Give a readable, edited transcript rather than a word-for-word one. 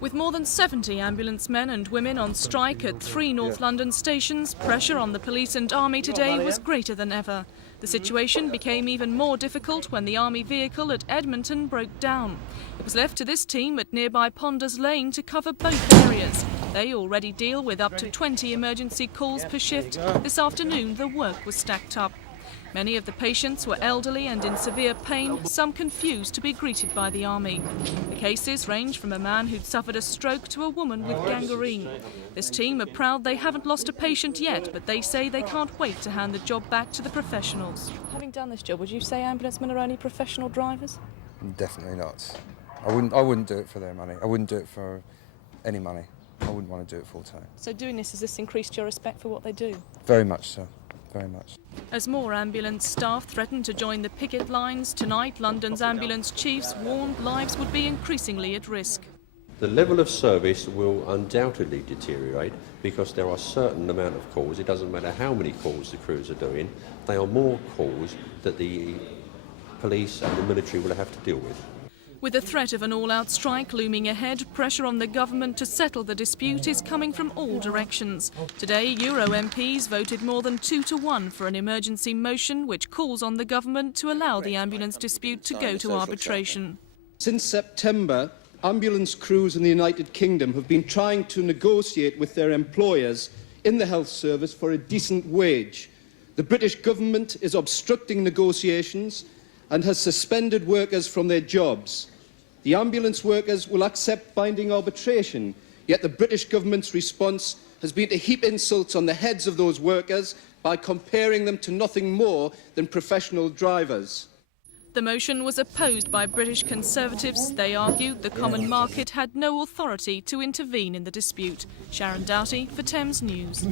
With more than 70 ambulance men and women on strike at 3 North London stations, pressure on the police and army today was greater than ever. The situation became even more difficult when the army vehicle at Edmonton broke down. It was left to this team at nearby Ponders Lane to cover both areas. They already deal with up to 20 emergency calls per shift. This afternoon the work was stacked up. Many of the patients were elderly and in severe pain, some confused to be greeted by the army. The cases range from a man who'd suffered a stroke to a woman with gangrene. This team are proud they haven't lost a patient yet, but they say they can't wait to hand the job back to the professionals. Having done this job, would you say ambulancemen are only professional drivers? Definitely not. I wouldn't do it for their money. I wouldn't do it for any money. I wouldn't want to do it full time. So doing this, has this increased your respect for what they do? Very much so. Very much. As more ambulance staff threaten to join the picket lines, tonight London's ambulance chiefs warned lives would be increasingly at risk. The level of service will undoubtedly deteriorate because there are a certain amount of calls. It doesn't matter how many calls the crews are doing, they are more calls that the police and the military will have to deal with. With the threat of an all-out strike looming ahead, pressure on the government to settle the dispute is coming from all directions. Today, Euro MPs voted more than 2-1 for an emergency motion which calls on the government to allow the ambulance dispute to go to arbitration. Since September, ambulance crews in the United Kingdom have been trying to negotiate with their employers in the health service for a decent wage. The British government is obstructing negotiations and has suspended workers from their jobs. The ambulance workers will accept binding arbitration, yet the British government's response has been to heap insults on the heads of those workers by comparing them to nothing more than professional drivers. The motion was opposed by British Conservatives. They argued the common market had no authority to intervene in the dispute. Sharon Doughty for Thames News.